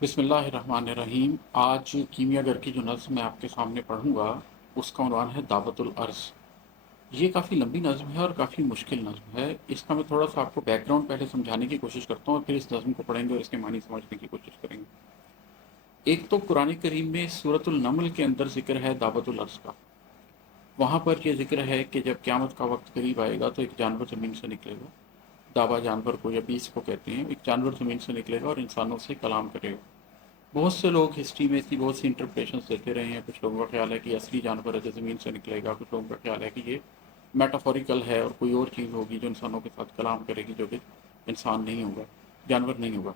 بسم اللہ الرحمن الرحیم۔ آج کیمیا گھر کی جو نظم میں آپ کے سامنے پڑھوں گا اس کا عنوان ہے دعوت العرض۔ یہ کافی لمبی نظم ہے اور کافی مشکل نظم ہے۔ اس کا میں تھوڑا سا آپ کو بیک گراؤنڈ پہلے سمجھانے کی کوشش کرتا ہوں اور پھر اس نظم کو پڑھیں گے اور اس کے معنی سمجھنے کی کوشش کریں گے۔ ایک تو قرآن کریم میں سورۃ النمل کے اندر ذکر ہے دعوت العرض کا۔ وہاں پر یہ ذکر ہے کہ جب قیامت کا وقت قریب آئے گا تو ایک جانور زمین سے نکلے گا، دعویٰ جانور کو یا بیس کو کہتے ہیں، ایک جانور زمین سے نکلے گا اور انسانوں سے کلام کرے گا۔ بہت سے لوگ ہسٹری میں اس کی بہت سی انٹرپریشنز دیتے رہے ہیں۔ کچھ لوگوں کا خیال ہے کہ یہ اصلی جانور ہے جو زمین سے نکلے گا، کچھ لوگوں کا خیال ہے کہ یہ میٹافوریکل ہے اور کوئی اور چیز ہوگی جو انسانوں کے ساتھ کلام کرے گی، جو کہ انسان نہیں ہوگا، جانور نہیں ہوگا۔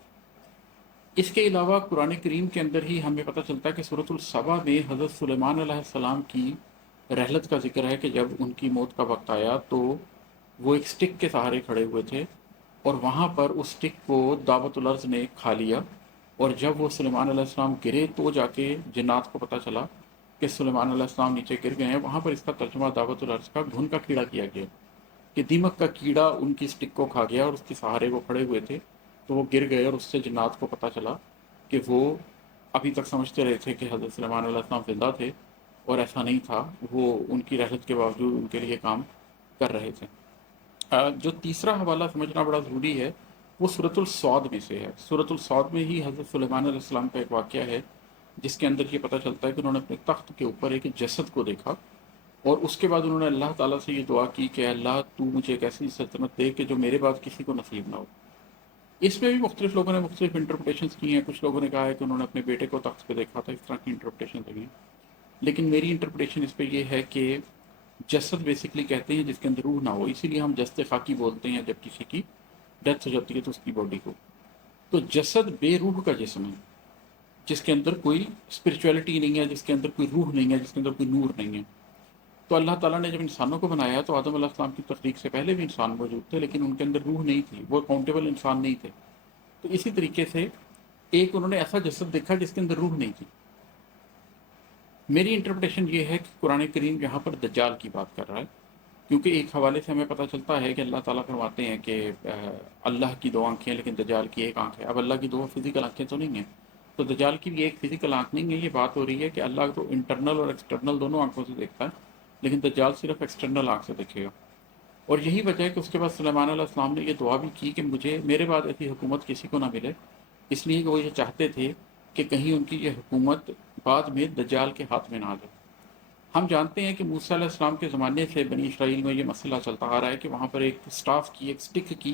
اس کے علاوہ قرآن کریم کے اندر ہی ہمیں پتہ چلتا ہے کہ سورۃ السبا میں حضرت سلیمان علیہ السلام کی رحلت کا ذکر ہے کہ جب ان کی موت کا وقت آیا تو وہ ایک سٹک کے سہارے کھڑے ہوئے تھے اور وہاں پر اس سٹک کو دعوت الارض نے کھا لیا، اور جب وہ سلیمان علیہ السلام گرے تو جا کے جنات کو پتہ چلا کہ سلیمان علیہ السلام نیچے گر گئے ہیں۔ وہاں پر اس کا ترجمہ دعوت الارض کا گھن کا کیڑا کیا گیا کہ دیمک کا کیڑا ان کی سٹک کو کھا گیا اور اس کے سہارے وہ کھڑے ہوئے تھے تو وہ گر گئے، اور اس سے جنات کو پتہ چلا کہ وہ ابھی تک سمجھتے رہے تھے کہ حضرت سلیمان علیہ السلام زندہ تھے، اور ایسا نہیں تھا، وہ ان کی رحلت کے باوجود ان کے لیے کام کر رہے تھے۔ جو تیسرا حوالہ سمجھنا بڑا ضروری ہے وہ سورۃ الصاد میں سے ہے۔ سورۃ الصاد میں ہی حضرت سلیمان علیہ السلام کا ایک واقعہ ہے جس کے اندر یہ پتہ چلتا ہے کہ انہوں نے اپنے تخت کے اوپر ایک جسد کو دیکھا، اور اس کے بعد انہوں نے اللہ تعالیٰ سے یہ دعا کی کہ اللہ تو مجھے ایک ایسی سلطنت دے کہ جو میرے بعد کسی کو نصیب نہ ہو۔ اس میں بھی مختلف لوگوں نے مختلف انٹرپریشنز کی ہیں۔ کچھ لوگوں نے کہا ہے کہ انہوں نے اپنے بیٹے کو تخت پہ دیکھا تھا، اس طرح کی انٹرپریشنز ہوئی ہیں، لیکن میری انٹرپریشن اس پہ یہ ہے کہ جسد بیسکلی کہتے ہیں جس کے اندر روح نہ ہو، اسی لیے ہم جسد خاکی بولتے ہیں جب کسی کی ڈیتھ ہو جاتی ہے تو اس کی باڈی کو۔ تو جسد بے روح کا جسم ہے جس کے اندر کوئی اسپرچویلٹی نہیں ہے، جس کے اندر کوئی روح نہیں ہے، جس کے اندر کوئی نور نہیں ہے۔ تو اللہ تعالیٰ نے جب انسانوں کو بنایا تو آدم علیہ السلام کی تخلیق سے پہلے بھی انسان موجود تھے، لیکن ان کے اندر روح نہیں تھی، وہ اکاؤنٹیبل انسان نہیں تھے۔ تو اسی طریقے سے ایک انہوں نے ایسا جسد دیکھا جس کے اندر روح نہیں تھی۔ میری انٹرپریشن یہ ہے کہ قرآن کریم یہاں پر دجال کی بات کر رہا ہے، کیونکہ ایک حوالے سے ہمیں پتہ چلتا ہے کہ اللہ تعالیٰ فرماتے ہیں کہ اللہ کی دو آنکھیں ہیں لیکن دجال کی ایک آنکھ ہے۔ اب اللہ کی دو فزیکل آنکھیں تو نہیں ہیں، تو دجال کی بھی ایک فزیکل آنکھ نہیں ہے۔ یہ بات ہو رہی ہے کہ اللہ تو انٹرنل اور ایکسٹرنل دونوں آنکھوں سے دیکھتا ہے، لیکن دجال صرف ایکسٹرنل آنکھ سے دیکھے گا۔ اور یہی وجہ ہے کہ اس کے بعد سلیمان علیہ السلام نے یہ دعا بھی کی کہ مجھے میرے بعد ایسی حکومت کسی کو نہ ملے، اس لیے کہ وہ یہ چاہتے تھے کہ کہیں ان کی یہ حکومت بعد میں دجال کے ہاتھ میں نہ آ جائے۔ ہم جانتے ہیں کہ موسیٰ علیہ السلام کے زمانے سے بنی اسرائیل میں یہ مسئلہ چلتا آ رہا ہے کہ وہاں پر ایک سٹاف کی، ایک سٹک کی